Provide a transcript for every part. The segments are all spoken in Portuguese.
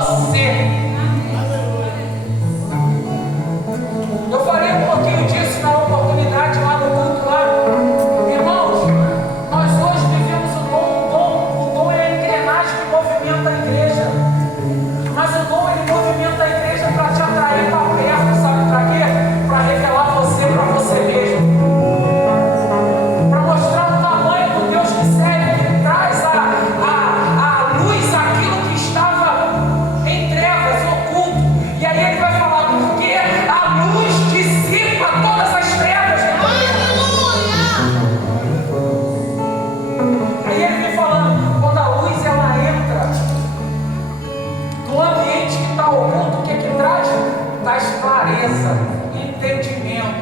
você. Eu falei um pouquinho disso na oportunidade lá no culto lá. Irmãos, nós hoje vivemos o dom. O dom é a engrenagem que movimenta a igreja. Mas o dom ele movimenta a igreja para te atrair para perto, sabe para quê? Para revelar você para você mesmo. Para mostrar o tamanho do Deus que serve, que traz a luz aquilo que estava em trevas, oculto. E aí ele vai falar, porque a luz dissipa todas as trevas. Aí ele vem falando, quando a luz ela entra no ambiente que está oculto, o que é que traz? Traz clareza, entendimento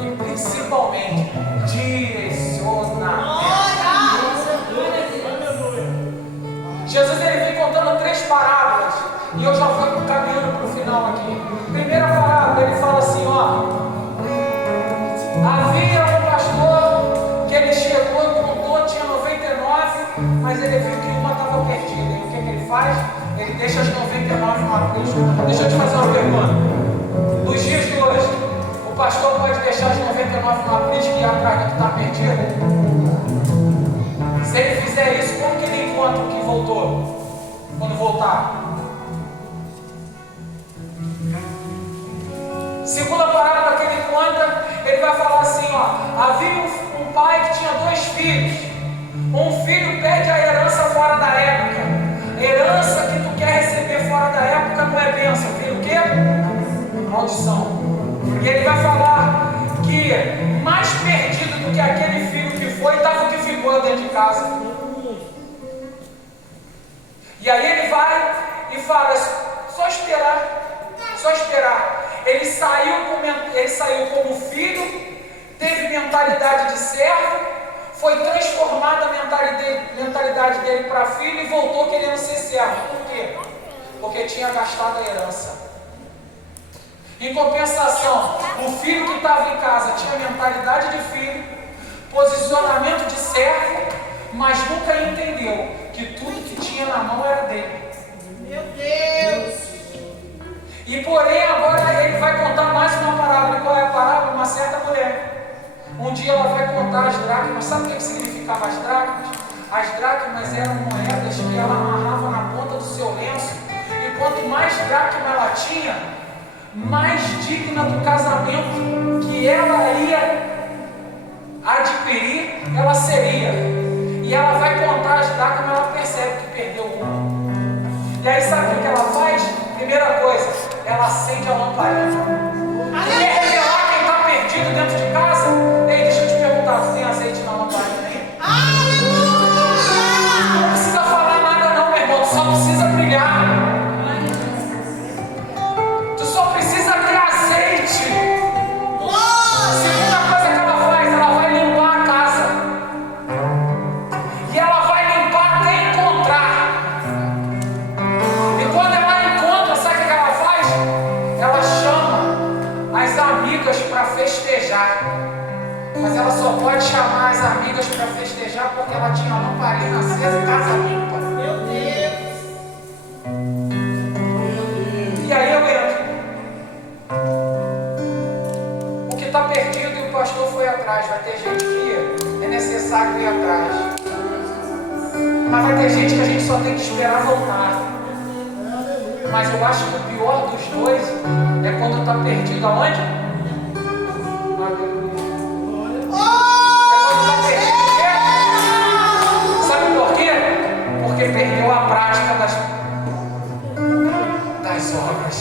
e principalmente direcionamento. Jesus ele vem contando 3 parábolas e eu já vou caminhando para o final aqui. Primeira parábola, ele fala assim, ó. Havia um pastor que ele chegou e contou, tinha 99, mas ele viu que uma estava perdida. E o que ele faz? Ele deixa as 99 no aprisco. Deixa eu te fazer uma pergunta. Nos dias de hoje, o pastor pode deixar as 99 no aprisco e ir atrás do que está perdido? Se ele fizer isso, como que ele encontra o que voltou? Quando voltar? Segunda parábola que ele conta, ele vai falar assim, ó. Havia um pai que tinha 2 filhos. Um filho pede a herança fora da época. Herança que tu quer receber fora da época não é bênção. Vira o quê? Maldição. E ele vai falar que mais perdido do que aquele filho que foi, estava o que ficou dentro de casa. E aí ele vai e fala, só esperar, só esperar. Ele saiu como filho, teve mentalidade de servo, foi transformada a mentalidade dele para filho e voltou querendo ser servo. Por quê? Porque tinha gastado a herança. Em compensação, o filho que estava em casa tinha mentalidade de filho, posicionamento de servo, mas nunca entendeu que tudo que tinha na mão era dele. Meu Deus! E porém agora ele vai contar mais uma parábola. E qual é a parábola? Uma certa mulher. Um dia ela vai contar as dracmas. Sabe o que significava as dracmas? As dracmas eram moedas que ela amarrava na ponta do seu lenço. E quanto mais dracma ela tinha, mais digna do casamento que ela ia adquirir, ela seria. E ela vai contar as dracmas e ela percebe que perdeu uma. E aí sabe o que ela faz? Primeira coisa, ela acende a lamparina. Quer revelar quem está perdido dentro de casa? Ei, deixa eu te perguntar, você tem azeite na lamparina aí? Não precisa falar nada não, meu irmão, tu só precisa brilhar. Tu só precisa ter azeite. Segunda coisa que ela faz, ela vai limpar a casa. E ela vai limpar até encontrar. E quando ela encontra, sabe o que ela faz? Ela chama as amigas para festejar. Mas ela só pode chamar as amigas para festejar porque ela tinha a lamparina acesa e casa limpa. Meu Deus! E aí eu entro. O que está perdido e o pastor foi atrás. Vai ter gente que é necessário ir atrás. Mas vai ter gente que a gente só tem que esperar voltar. Mas eu acho que o pior dos dois é quando está perdido aonde? Aleluia. É quando está perdido o quê? Sabe por quê? Porque perdeu a prática das obras.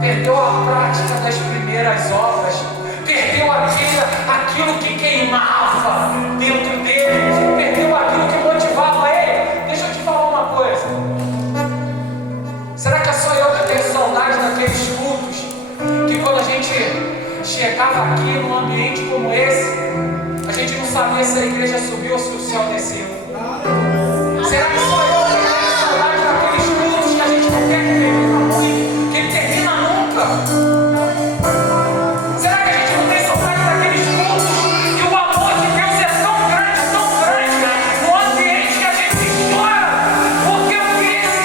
Perdeu a prática das primeiras obras. Perdeu aquilo que queimava dentro dele. Perdeu aquilo que motivava ele. Deixa eu te falar uma coisa. Será que é só eu que tenho saudade daqueles cultos que quando a gente chegava aqui num ambiente como esse, a gente não sabia se a igreja subiu ou se o céu desceu? Será que só eu que tenho saudade daqueles cultos que a gente não quer que termina muito, que termina nunca? Será que a gente não tem saudade daqueles cultos que o amor de Deus é tão grande no ambiente que a gente chora? Porque eu vi esse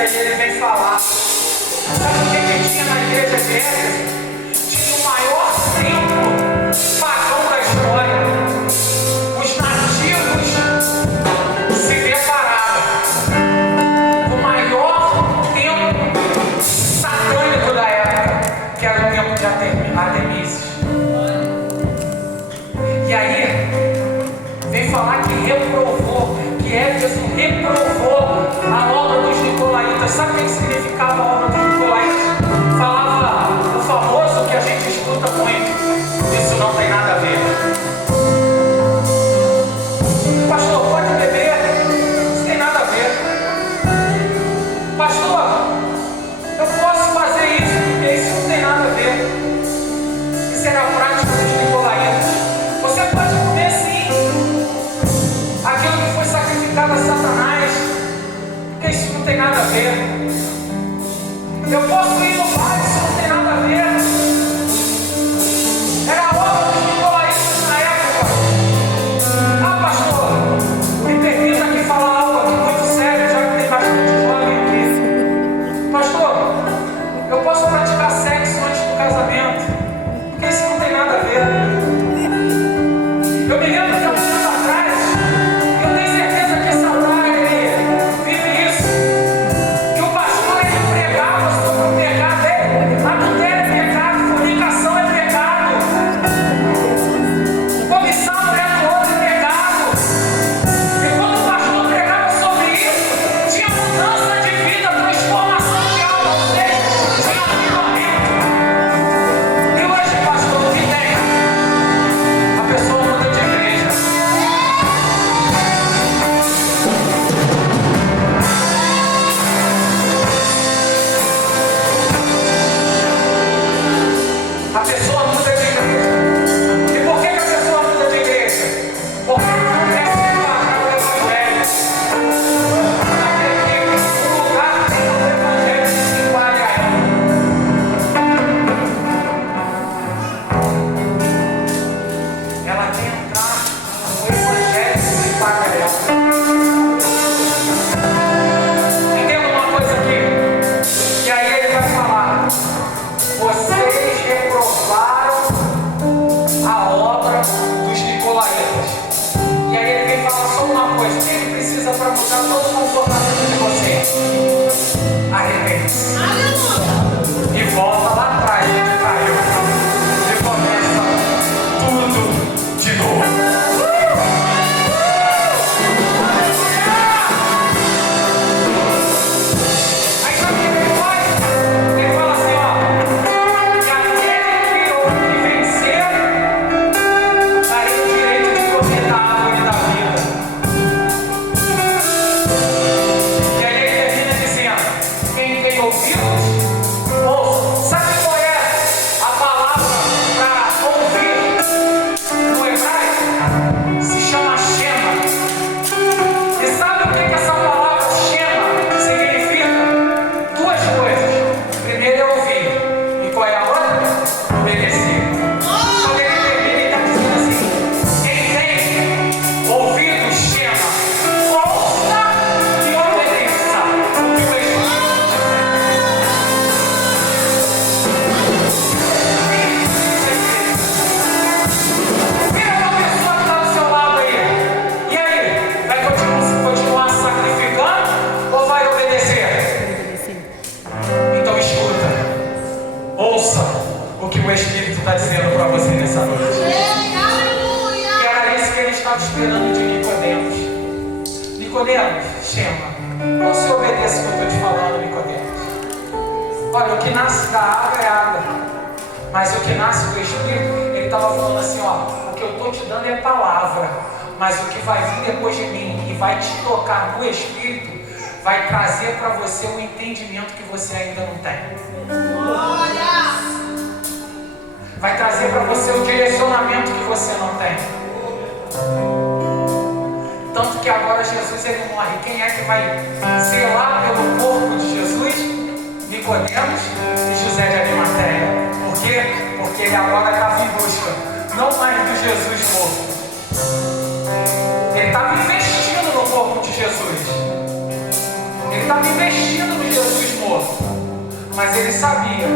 E aí ele vem falar. Sabe o que tinha na igreja de Éfeso? Tinha o maior templo pagão da história. Os nativos se depararam. O maior templo satânico da época, que era o templo de Artemis. E aí, vem falar que reprovou, que Éfeso reprovou a obra dos nicolaítas. Sabe o que significava a obra dos nicolaítas? Falava o famoso que a gente escuta muito: isso não tem nada a ver. Pastor, pode beber? Isso tem nada a ver. Pastor, eu posso fazer isso porque isso não tem nada a ver. Isso era a prática dos nicolaítas. Você pode comer sim aquilo que foi sacrificado a Satanás, porque isso não tem nada a ver. Eu posso ir no bar, isso não tem nada a ver. Era a obra dos nicolaítas na época. Ah, pastor, me permita aqui falar algo aqui muito sério, já que tem bastante jovem aqui. Pastor, eu posso praticar sexo antes do casamento, porque isso não tem nada a ver. Eu me lembro que há uns anos atrás, eu tenho certeza que essa praia vive isso, que o pastor ele pregava sobre o pecado dele. Adultério é pecado, fornicação é pecado, cobiçar a mulher do outro é pecado. E quando o pastor pregava sobre isso, tinha mudança de vida, transformação de alma, ou seja, tinha avivamento. E hoje, pastor, o que tem? A pessoa muda de igreja. A pessoa muda de igreja. E por que a pessoa muda de igreja? Porque não quer se pagar o evangelho. Não acredita que o lugar tem o evangelho que se paga a ela. Ela quer entrar no evangelho que se paga a ela. Entenda uma coisa aqui. E aí ele vai falar: vocês reprovaram a obra dos nicolaítas. E aí ele vem falar só uma coisa: o que ele precisa para mudar todo o comportamento de vocês? Arrepende-se. E volta lá atrás onde caiu. E começa tudo de novo. Aí sabe o que ele faz? Ele fala assim, ó: que aquele que vencer, darei o direito de comer da árvore da vida. E aí ele termina dizendo: quem tem ouvidos, ouça. Sabe qual é a palavra para ouvir no hebraico? Se chama shema. E sabe o que essa palavra shema significa? Duas coisas. Primeiro é ouvir. E qual é a outra? Obedecer. Quando ele termina, ele está dizendo assim: quem tem ouvido, shema, ouça e obedeça o que o Espírito vira uma pessoa que está do seu lado aí. E aí? Vai continuar sacrificando ou vai obedecer? Então escuta, ouça o que o Espírito está dizendo para você nessa noite. E era isso que ele estava esperando de Nicodemos. Nicodemos, chama, não se obedeça o que eu estou te falando, Nicodemos. Olha, o que nasce da água é água, mas o que nasce do Espírito, ele estava falando assim, ó: o que eu estou te dando é palavra, mas o que vai vir depois de mim e vai te tocar no Espírito, vai trazer para você um entendimento que você ainda não tem. Vai trazer para você o direcionamento que você não tem. Tanto que agora Jesus ele morre. Quem é que vai zelar pelo corpo de Jesus? Nicodemos e José de Arimateia. Por quê? Porque ele agora estava em busca, não mais do Jesus morto. Ele estava investindo no corpo de Jesus. Ele estava investindo no Mas ele sabia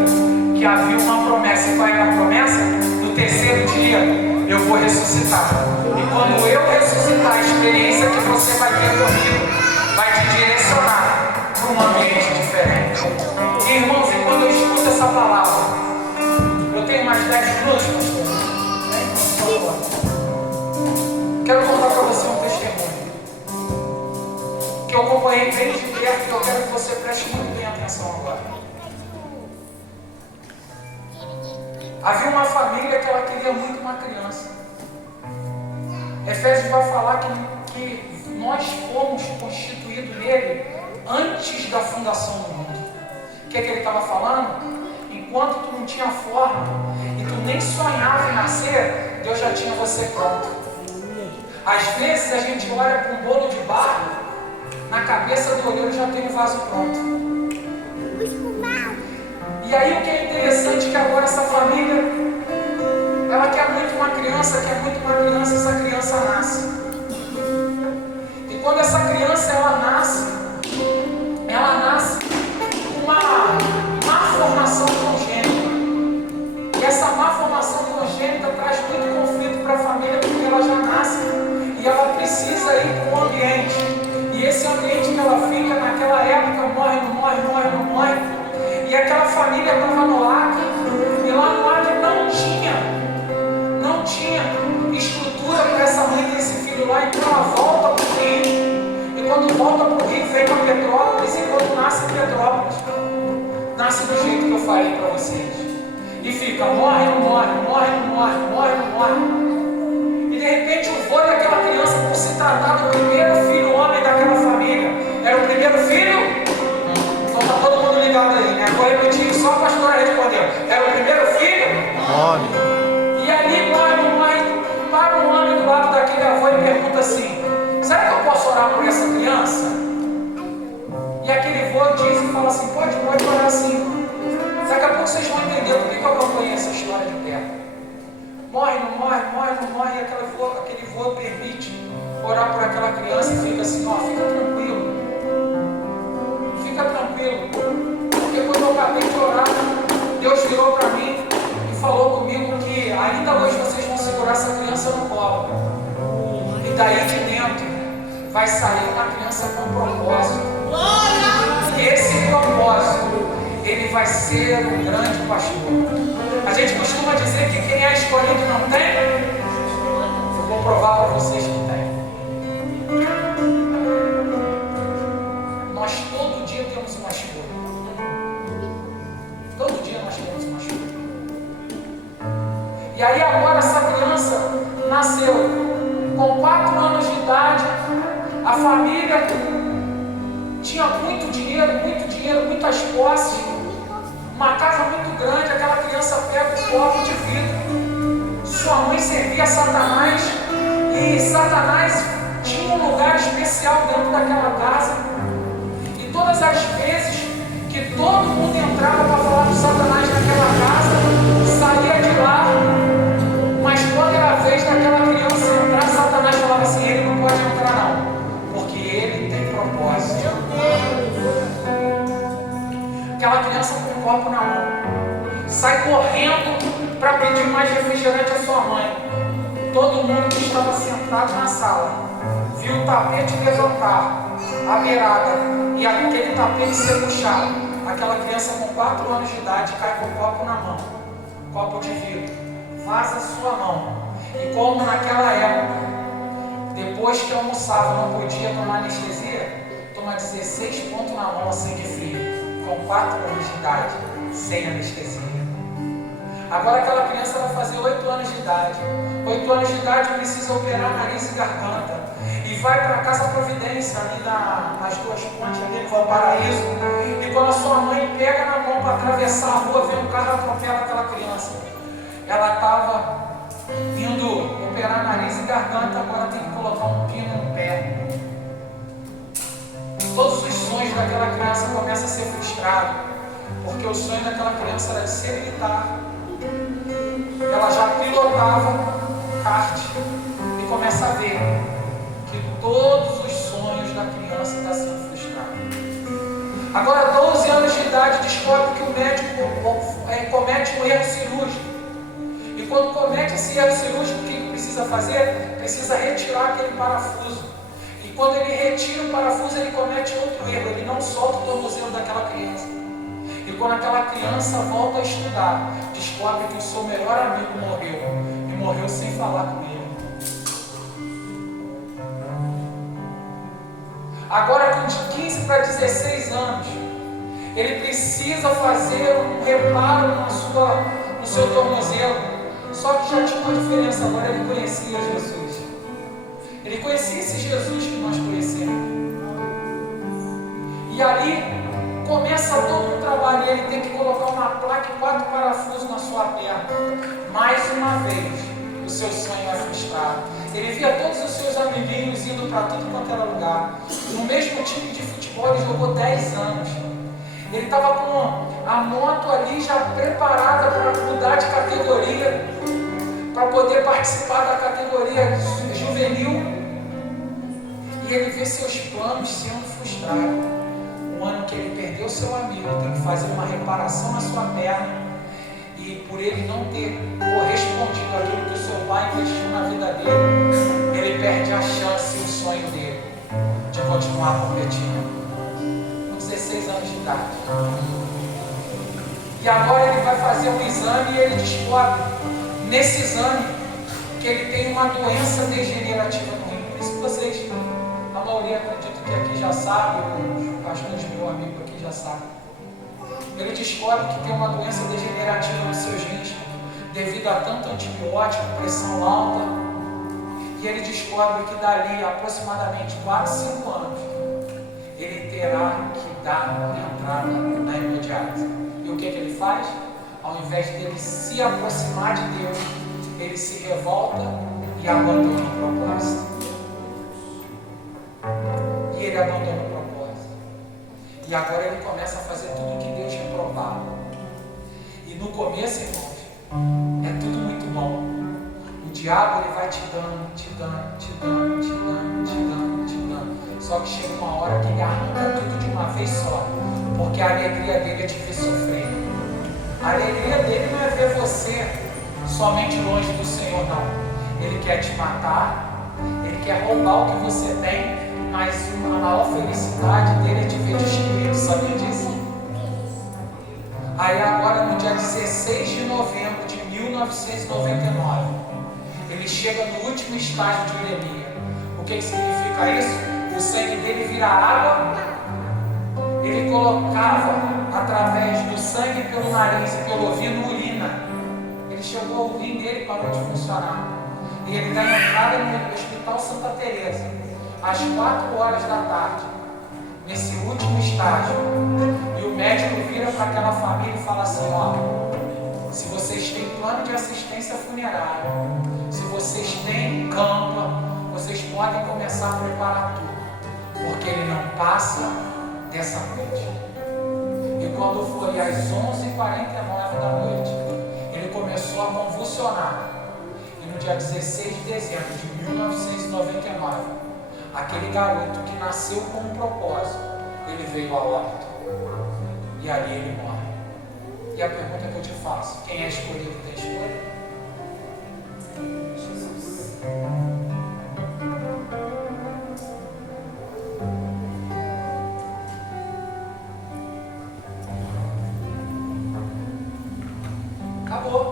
que havia uma promessa. E qual era a promessa? No terceiro dia eu vou ressuscitar. E quando eu ressuscitar, a experiência que você vai ter comigo vai te direcionar para um ambiente diferente. E, irmãos, e quando eu escuto essa palavra, eu tenho mais 10 minutos, pastor? Quero contar para você um testemunho que eu acompanhei bem de perto, que eu quero que você preste muito bem atenção agora. Havia uma família que ela queria muito uma criança. Efésios vai falar que nós fomos constituídos nele antes da fundação do mundo. O que é que ele estava falando? Enquanto tu não tinha forma e tu nem sonhava em nascer, Deus já tinha você pronto. Às vezes a gente olha para um bolo de barro, na cabeça do olheiro já tem um vaso pronto. E aí o que é interessante é que agora essa família, ela quer muito uma criança, essa criança nasce. E quando essa criança ela nasce com uma má formação congênita. E essa má formação congênita traz muito conflito para a família, porque ela já nasce e ela precisa ir para um ambiente. E esse ambiente que ela fica naquela época morre. E aquela família estava no Acre, e lá no Acre não tinha estrutura para essa mãe ter esse filho lá, então ela volta para o Rio. E quando volta para o Rio, vem para Petrópolis, e quando nasce em Petrópolis, nasce do jeito que eu falei para vocês. E fica, morre. E de repente o vô daquela criança, por se tratar do primeiro filho homem daquela família, era o primeiro filho? Então está todo mundo ligado aí, né? Agora eu digo, só a pastora respondeu. Era o primeiro filho? Homem. E ali morre, para um homem do lado daquele avô e pergunta assim: será que eu posso orar por essa criança? E aquele avô diz e fala assim: pode orar sim. Daqui a pouco vocês vão entender por que eu acompanhei essa história de perto. Morre, e aquele avô permite orar por aquela criança e fica assim: ó, fica tranquilo. Porque quando eu acabei de orar, Deus virou para mim e falou comigo que ainda hoje vocês vão segurar essa criança no colo. E daí de dentro vai sair uma criança com propósito. E esse propósito, ele vai ser um grande pastor. A gente costuma dizer que quem é escolhido não tem. Eu vou provar para vocês que tem. Nós todo dia temos uma escolha. Todo dia nós temos uma escolha. E aí agora essa criança nasceu com 4 anos de idade. A família tinha muito dinheiro, muitas posses, uma casa muito grande. Aquela criança pega um copo de vidro. Sua mãe servia Satanás e Satanás tinha um lugar especial dentro daquela casa. E todas as vezes que todo mundo entrava para falar de Satanás naquela casa, saía de lá. Mas quando era a vez daquela criança entrar, Satanás falava assim: ele não pode entrar não, porque ele tem propósito. Aquela criança com um copo na mão sai correndo para pedir mais refrigerante à sua mãe. Todo mundo que estava sentado na sala viu o tapete levantar, a beirada, e aquele tapete ser puxado. Aquela criança com 4 anos de idade cai com o copo na mão, copo de vidro, vaza a sua mão. E como naquela época, depois que almoçava não podia tomar anestesia, toma 16 pontos na mão a sangue frio, com 4 anos de idade, sem anestesia. Agora aquela criança vai fazer 8 anos de idade. 8 anos de idade precisa operar nariz e garganta. E vai para a Casa Providência, ali nas 2 pontes, ali no Valparaíso. E quando a sua mãe pega na mão para atravessar a rua, vê um carro atropela aquela criança. Ela estava indo operar nariz e garganta, agora tem que colocar um pino no pé. Todos os sonhos daquela criança começam a ser frustrados, porque o sonho daquela criança era de ser militar. Ela já pilotava kart e começa a ver que todos os sonhos da criança estão sendo frustrados. Agora 12 anos de cidade descobre que o médico comete um erro cirúrgico. E quando comete esse erro cirúrgico, o que ele precisa fazer? Precisa retirar aquele parafuso. E quando ele retira o parafuso, ele comete outro erro. Ele não solta o tornozelo daquela criança. E quando aquela criança volta a estudar, descobre que o seu melhor amigo morreu. E morreu sem falar com ele. Agora, com de 15 para 16 anos, ele precisa fazer um reparo no seu tornozelo. Só que já tinha uma diferença, agora ele conhecia Jesus. Ele conhecia esse Jesus que nós conhecemos. E ali começa todo o trabalho. Ele tem que colocar uma placa e 4 parafusos na sua perna. Mais uma vez, o seu sonho é frustrado. Ele via todos os seus amiguinhos indo para tudo quanto era lugar. No mesmo time de futebol, ele jogou 10 anos. Ele estava com a moto ali já preparada para mudar de categoria, para poder participar da categoria juvenil. E ele vê seus planos sendo frustrados. O ano que ele perdeu seu amigo, tem que fazer uma reparação na sua perna. E por ele não ter correspondido àquilo que o seu pai investiu na vida dele, ele perde a chance e o sonho dele de continuar competindo. Com 16 anos de idade. E agora ele vai fazer um exame e ele descobre, nesse exame, que ele tem uma doença degenerativa no rim. Por isso que vocês, a maioria, acredito que aqui já sabe, os pastores, meu amigo aqui já sabe. Ele descobre que tem uma doença degenerativa nos seus rins, devido a tanto antibiótico, pressão alta. E ele descobre que dali aproximadamente 4, 5 anos, ele terá que dar entrada na hemodiálise. E o que ele faz? Ao invés dele se aproximar de Deus, ele se revolta e abandona o propósito. E ele abandona o propósito. E agora ele começa a fazer tudo o que Deus reprovava. E no começo, irmãos, é tudo muito bom. O diabo ele vai te dando. Só que chega uma hora que ele arranca tudo de uma vez só. Porque a alegria dele é te ver sofrer. A alegria dele não é ver você somente longe do Senhor, não. Ele quer te matar, ele quer roubar o que você tem. Mas a maior felicidade dele é te ver destruído, sabia disso? Aí agora no dia 16 de novembro de 1999, ele chega no último estágio de uremia. O que significa isso? O sangue dele vira água. Ele colocava através do sangue pelo nariz e pelo ouvido urina. Ele chegou, o rim dele parou de funcionar. E ele dá entrada no Hospital Santa Teresa às 4 horas da tarde, nesse último estágio. E o médico vira para aquela família e fala assim: ó, se vocês têm plano de assistência funerária, se vocês têm campa, vocês podem começar a preparar tudo, porque ele não passa dessa noite. E quando foi às 11h49 da noite, ele começou a convulsionar. E no dia 16 de dezembro de 1999, aquele garoto que nasceu com um propósito, ele veio a óbito. E ali ele morre. E a pergunta que eu te faço: quem é escolhido tem escolha? Jesus. Acabou.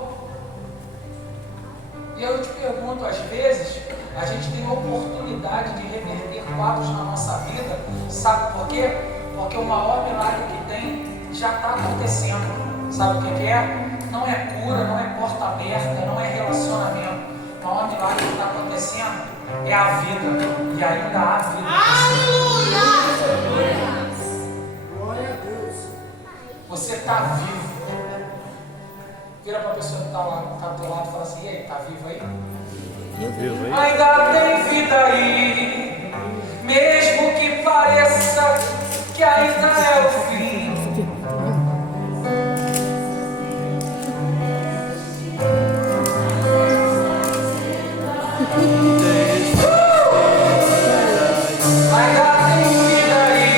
E eu te pergunto, às vezes, a gente tem a oportunidade de reverter quadros na nossa vida. Sabe por quê? Porque o maior milagre que tem já está acontecendo. Sabe o que é? Não é cura, não é porta aberta, não é relacionamento. O maior milagre que está acontecendo é a vida. E ainda há vida. Aleluia! Glória a Deus. Você está vivo. Vira para a pessoa que está do teu lado e fala assim: e aí, está vivo aí? Ainda tem vida aí, mesmo que pareça que ainda é o fim. Ainda tem vida aí,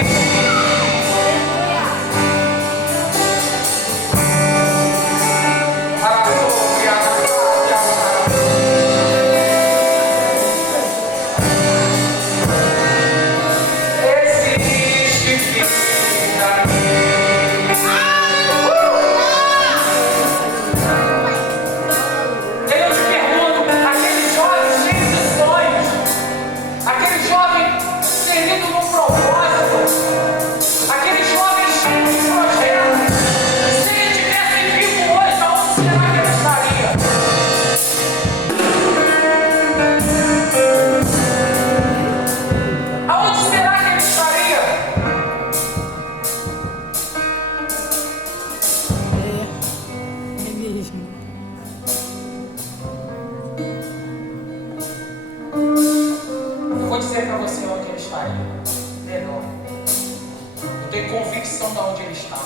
convicção de onde ele estava.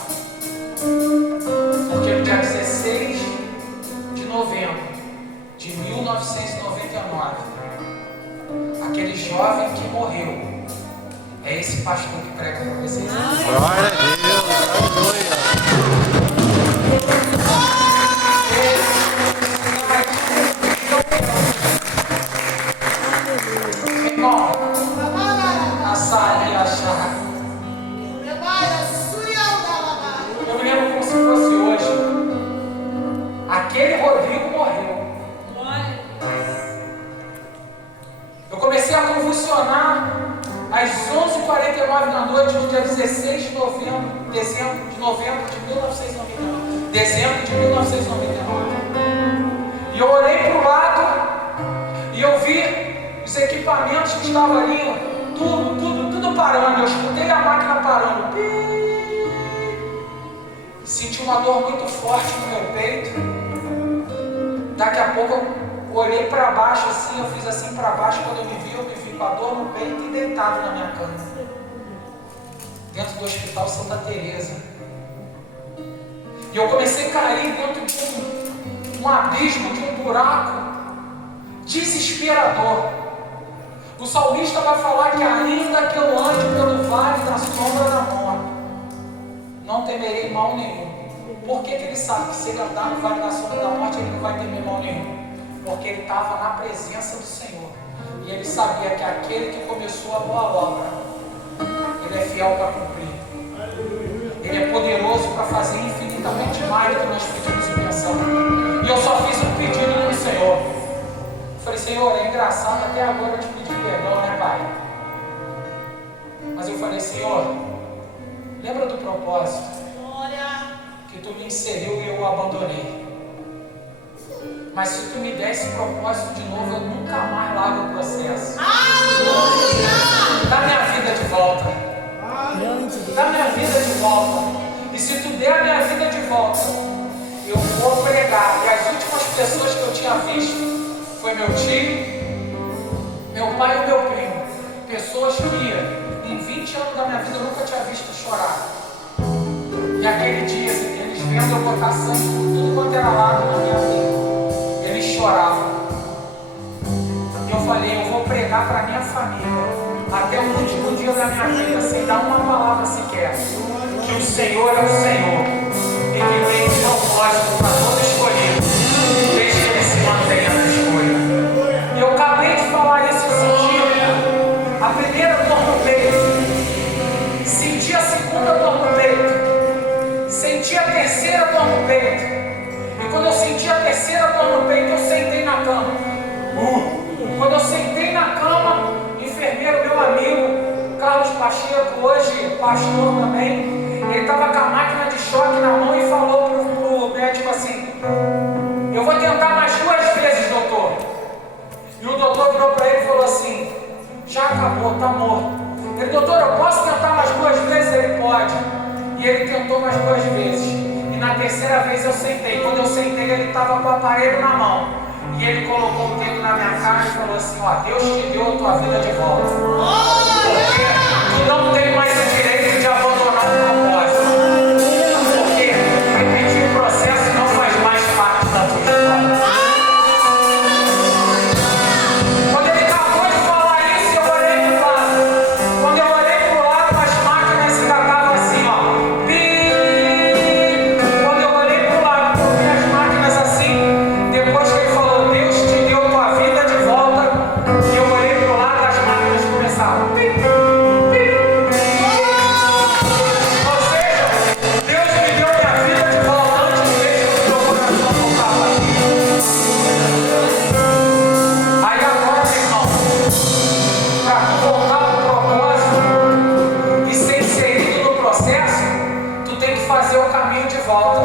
Porque no dia 16 de novembro de 1999, aquele jovem que morreu, é esse pastor que prega para vocês. Glória a Deus, aleluia. Irmão, a saia e a chave. Eu me lembro como se fosse hoje. Aquele Rodrigo morreu. Eu comecei a convulsionar às 11h49 da noite, no dia 16 de novembro, dezembro de 1999. Dezembro de 1999. E eu olhei para o lado e eu vi os equipamentos que estavam ali, tudo parando. Eu escutei a máquina parando. Senti uma dor muito forte no meu peito. Daqui a pouco eu olhei para baixo assim, eu fiz assim para baixo. Quando eu me vi com a dor no peito e deitado na minha cama, dentro do Hospital Santa Teresa. E eu comecei a cair dentro de um abismo, de um buraco desesperador. O salmista vai falar que ainda que eu ande pelo vale da sombra da morte, não temerei mal nenhum. Por que ele sabe que se ele andar no vale da sombra da morte, ele não vai temer mal nenhum? Porque ele estava na presença do Senhor. E ele sabia que aquele que começou a boa obra, ele é fiel para cumprir. Ele é poderoso para fazer infinitamente mais do que nós pedimos e pensamos. E eu só fiz um pedido no Senhor. Eu falei, Senhor, é engraçado até agora eu te pedir perdão, né, Pai? Mas eu falei, Senhor, lembra do propósito que tu me inseriu e eu o abandonei. Mas se tu me der esse propósito de novo, eu nunca mais largo o processo. Dá minha vida de volta. Dá minha vida de volta. E se tu der a minha vida de volta, eu vou pregar. E as últimas pessoas que eu tinha visto foi meu tio, meu pai e o meu primo. Pessoas que em 20 anos da minha vida eu nunca tinha visto chorar. E aquele dia, eles vendo eu botar sangue por tudo quanto era lado na minha vida, eles choravam. E eu falei, eu vou pregar para minha família até o último dia da minha vida, sem dar uma palavra sequer, que o Senhor é o Senhor e que tem um propósito para todo escolhido, desde que ele se mantenha na escolha. E eu acabei de falar isso, eu senti a primeira dor no peito, senti a segunda dor no peito, senti a terceira dor no peito. E quando eu senti a terceira dor no peito, eu sentei na cama. Quando eu sentei na cama, enfermeiro, meu amigo, Carlos Pacheco, hoje pastor também, ele estava com a máquina de choque na mão e falou pro médico assim, eu vou tentar mais 2 vezes, doutor. E o doutor virou para ele e falou assim, já acabou, está morto. Ele, doutor, eu posso tentar mais 2 vezes? Ele pode. E ele tentou mais 2 vezes. E na terceira vez eu sentei. Quando eu sentei, ele estava com o aparelho na mão. E ele colocou o dedo na minha cara e falou assim, ó, Deus te deu a tua vida de volta. Porque tu não tem mais o direito de abandonar o propósito. Porque repetir o processo não faz mais parte da tua história. Quando ele acabou de falar isso, eu olhei pro lado. Quando eu olhei pro lado, as máquinas ainda estavam assim, ó. Quando eu olhei pro lado, eu vi as máquinas assim. Depois que ele falou, Deus te deu tua vida de volta, e eu olhei pro lado, as máquinas começaram. Ou seja, Deus me deu minha vida de volta antes mesmo do meu coração voltar para mim. Aí agora, meu irmão, para tu voltar para o propósito e ser inserido no processo, tu tem que fazer o caminho de volta.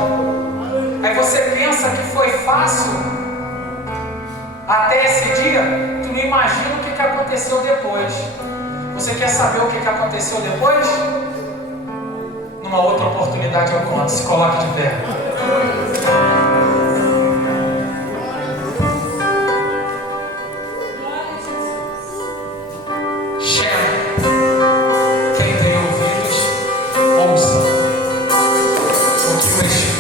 Aí você pensa que foi fácil até esse dia, tu não imagina o que aconteceu depois. Você quer saber o que aconteceu depois? Numa outra oportunidade eu conto. Se coloque de pé. Chama. Quem tem ouvidos, ouça. aqui mexendo.